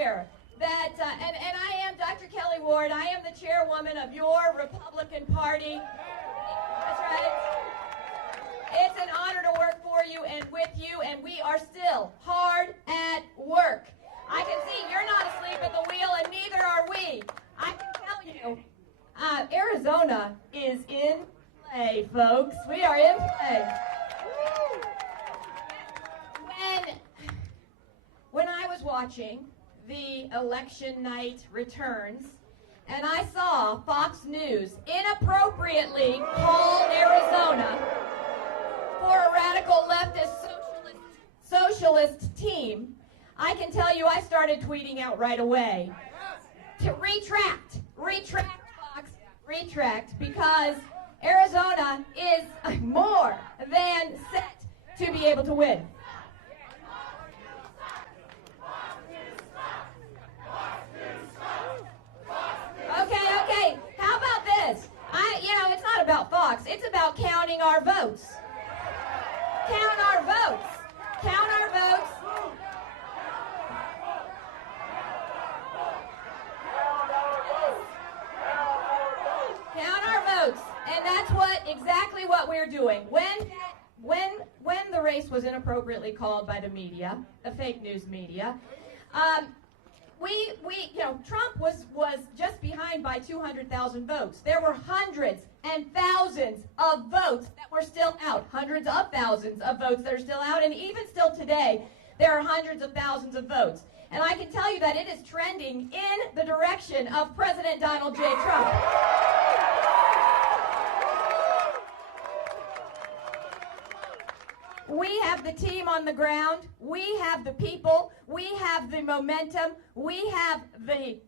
here that, and I am Dr. Kelly Ward. I am the chairwoman of your Republican Party. That's right. It's an honor to work for you and with you, and we are still hard at work. I can see you're not asleep at the wheel, and neither are we. I can tell you, Arizona is in play, folks. We are in play. When I was watching the election night returns, and I saw Fox News inappropriately call Arizona for a radical leftist socialist team, I can tell you I started tweeting out right away to retract, Fox, retract, because Arizona is more than set to be able to win. Okay, how about this? It's not about Fox, it's about counting our votes. Count our votes. Count our votes. Count our votes. And that's exactly what we're doing. When the race was inappropriately called by the media, the fake news media, Trump was just behind by 200,000 votes. There were hundreds and thousands of votes that were still out, hundreds of thousands of votes that are still out, and even still today, there are hundreds of thousands of votes. And I can tell you that it is trending in the direction of President Donald J. Trump. We have the team on the ground, we have the people, we have the momentum, we have the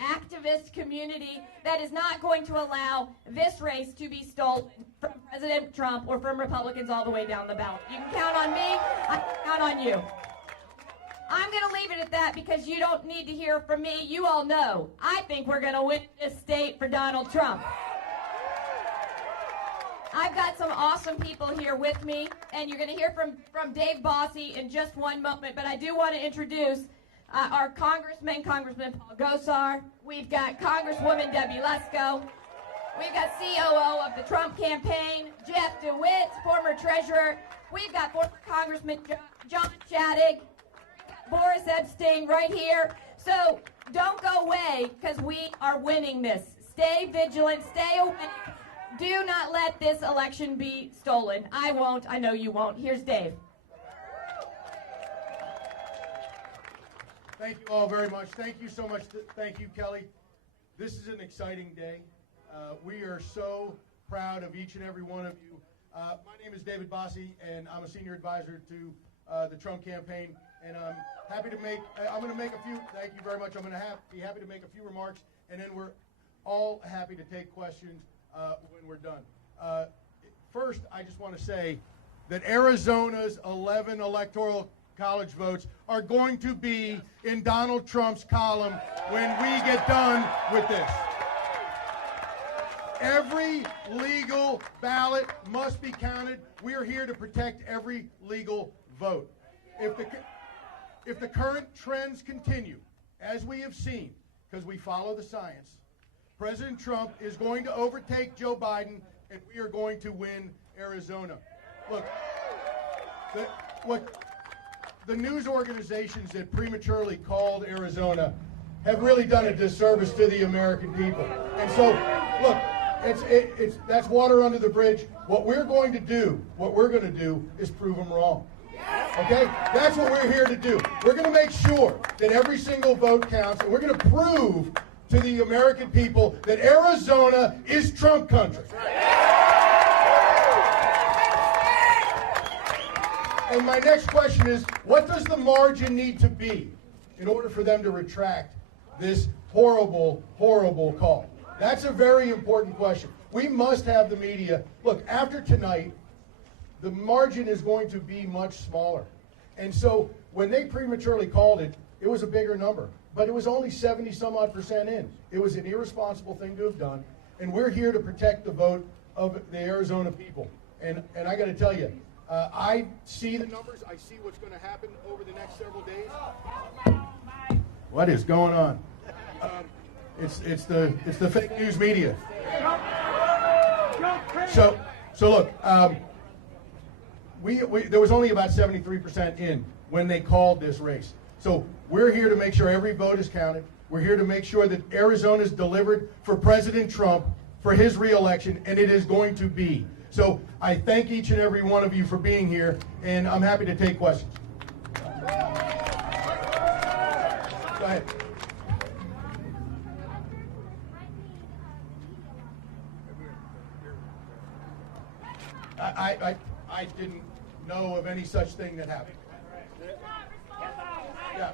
activist community that is not going to allow this race to be stolen from President Trump or from Republicans all the way down the ballot. You can count on me, I can count on you. I'm going to leave it at that because you don't need to hear from me. You all know I think we're going to win this state for Donald Trump. I've got some awesome people here with me, and you're going to hear from Dave Bossy in just one moment, but I do want to introduce our Congressman Paul Gosar. We've got Congresswoman Debbie Lesko. We've got COO of the Trump campaign, Jeff DeWitt, former treasurer. We've got former Congressman John Shadegg, Boris Epstein right here. So don't go away because we are winning this. Stay vigilant, stay awake. Do not let this election be stolen. I won't. I know you won't. Here's Dave. Thank you all very much. Thank you so much. Thank you, Kelly. This is an exciting day. We are so proud of each and every one of you. My name is David Bossy, and I'm a senior advisor to the Trump campaign. And I'm going to make a few, thank you very much. I'm going to be happy to make a few remarks, and then we're all happy to take questions when we're done. First, I just want to say that Arizona's 11 electoral college votes are going to be in Donald Trump's column when we get done with this. Every legal ballot must be counted. We are here to protect every legal vote. If the current trends continue, as we have seen, because we follow the science, President Trump is going to overtake Joe Biden, and we are going to win Arizona. Look, the news organizations that prematurely called Arizona have really done a disservice to the American people. And so, look, that's water under the bridge. What we're going to do is prove them wrong. Okay? That's what we're here to do. We're going to make sure that every single vote counts, and we're going to prove to the American people that Arizona is Trump country. And my next question is, what does the margin need to be in order for them to retract this horrible, horrible call? That's a very important question. We must have the media. Look, after tonight, the margin is going to be much smaller. And so when they prematurely called it, it was a bigger number. But it was only 70-some-odd% in. It was an irresponsible thing to have done. And we're here to protect the vote of the Arizona people. And I got to tell you, I see the numbers. I see what's going to happen over the next several days. What is going on? It's the fake news media. So look, there was only about 73% in when they called this race. So we're here to make sure every vote is counted. We're here to make sure that Arizona is delivered for President Trump for his reelection, and it is going to be. So I thank each and every one of you for being here, and I'm happy to take questions. Go ahead. I didn't know of any such thing that happened. Yeah.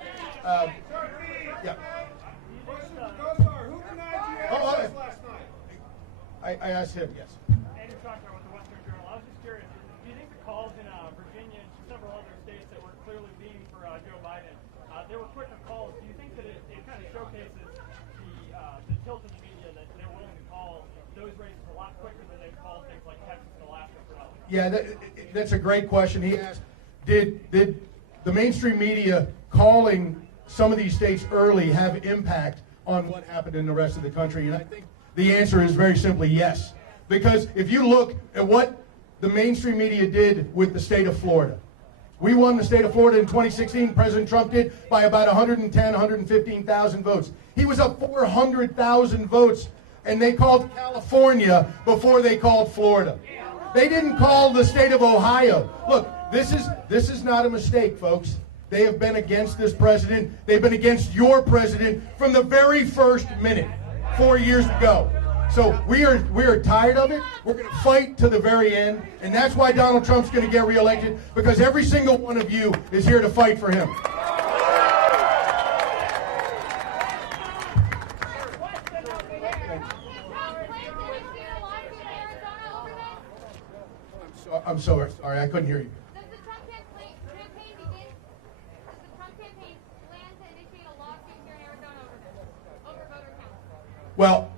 Yeah. Oh, I asked him, yes. Andrew Shockner with the Western Journal. I was just curious, do you think the calls in Virginia and several other states that were clearly leaning for Joe Biden, there were quicker calls? Do you think that it kind of showcases the tilt in the media that they're willing to call those races a lot quicker than they've called things like Texas and Alaska for now? Yeah, that's a great question. He asked, did the mainstream media calling some of these states early have impact on what happened in the rest of the country? And I think the answer is very simply yes. Because if you look at what the mainstream media did with the state of Florida, we won the state of Florida in 2016. President Trump did by about 110, 115,000 votes. He was up 400,000 votes, and they called California before they called Florida. They didn't call the state of Ohio. Look, this is not a mistake, folks. They have been against this president. They've been against your president from the very first minute, 4 years ago. So we are tired of it. We're going to fight to the very end, and that's why Donald Trump's going to get reelected, because every single one of you is here to fight for him. I'm sorry, I couldn't hear you. Does the Trump campaign plan to initiate a lawsuit here in Arizona over voter count? Well,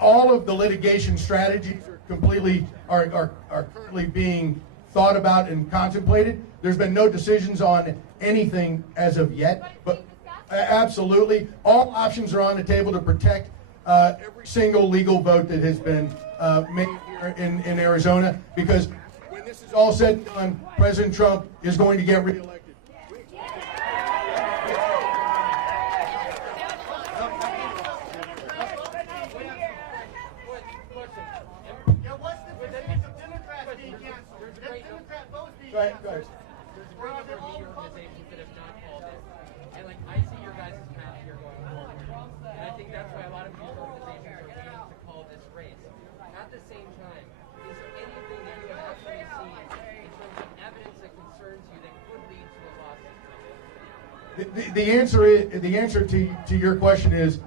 all of the litigation strategies are currently being thought about and contemplated. There's been no decisions on anything as of yet, but absolutely, all options are on the table to protect every single legal vote that has been made here in Arizona, because when this is all said and done, President Trump is going to get reelected. Go ahead. There's a great number of media organizations that have not called it. And I see your guys' path here going forward. And I think that's why a lot of news organizations are waiting to call this race. At the same time, is there anything that you have actually seen in terms of evidence that concerns you that could lead to a lawsuit? The answer to your question is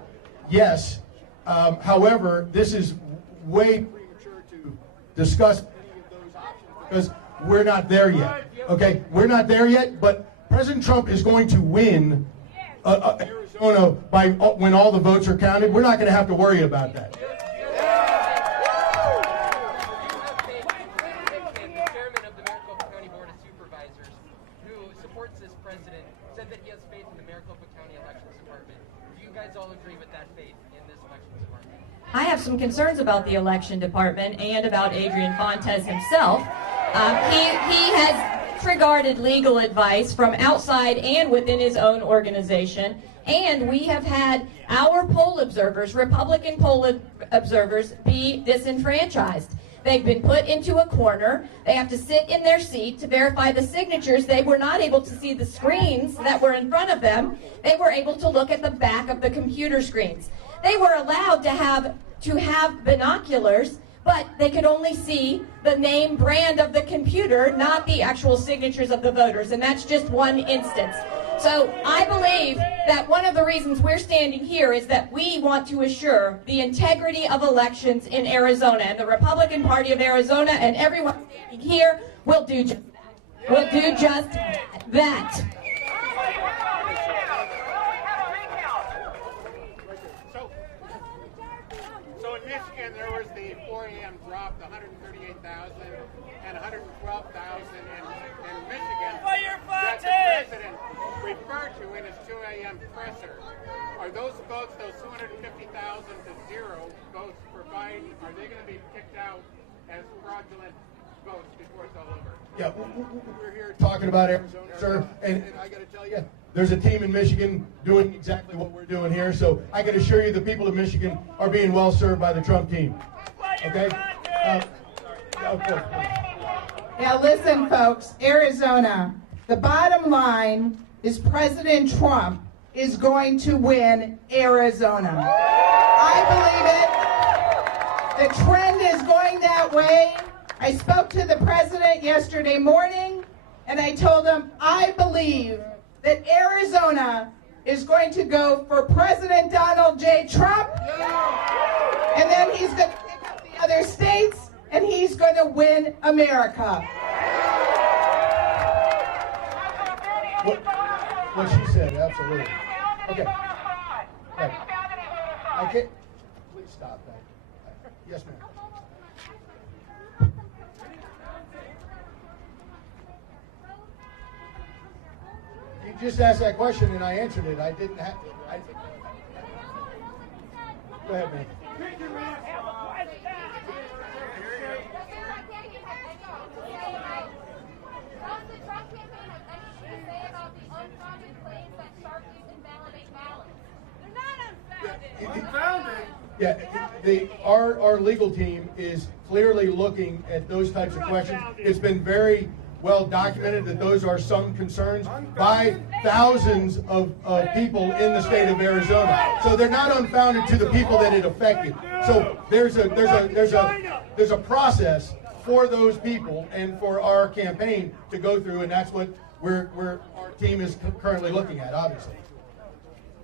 yes. However, this is way premature to discuss any of those options because we're not there yet. Okay, we're not there yet. But President Trump is going to win Arizona when all the votes are counted. We're not going to have to worry about that. I have some concerns about the election department and about Adrian Fontes himself. He has disregarded legal advice from outside and within his own organization, and we have had our poll observers, Republican poll observers, be disenfranchised. They've been put into a corner. They have to sit in their seat to verify the signatures. They were not able to see the screens that were in front of them. They were able to look at the back of the computer screens. They were allowed to have binoculars, but they could only see the name brand of the computer, not the actual signatures of the voters, and that's just one instance. So I believe that one of the reasons we're standing here is that we want to assure the integrity of elections in Arizona, and the Republican Party of Arizona and everyone standing here will do just that. Will do just that. So in Michigan, there was the 4 a.m. drop, the 138,000 and 112,000 in Michigan. That the president referred to in his 2 a.m. 4AM presser. Are those votes, those 250,000 to 0 votes for Biden, are they going to be kicked out as fraudulent votes before it's all over? Yeah, we're here talking about Arizona, sir, and I got to tell you, there's a team in Michigan doing exactly what we're doing here. So I can assure you the people of Michigan are being well served by the Trump team. Okay? Of course. Now listen, folks, Arizona, the bottom line is President Trump is going to win Arizona. I believe it. The trend is going that way. I spoke to the president yesterday morning, and I told him I believe that Arizona is going to go for President Donald J. Trump, and then he's going to pick up the other states, and he's going to win America. What she said, absolutely. Okay. Okay. I can't. Please stop that. Yes, ma'am. You just asked that question and I answered it. I didn't have. Go ahead, man. Yeah, our legal team is clearly looking at those types of questions. It's been very well documented that those are some concerns by thousands of people in the state of Arizona. So they're not unfounded to the people that it affected. So there's a process for those people and for our campaign to go through, and that's what our team is currently looking at, obviously.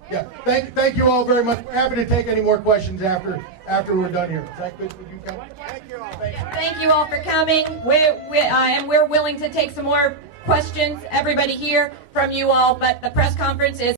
Yeah, thank you all very much. We're happy to take any more questions after we're done here. Is that good with you, Kelly? Thank you all. Thank you all for coming. We're willing to take some more questions, everybody here, from you all, but the press conference is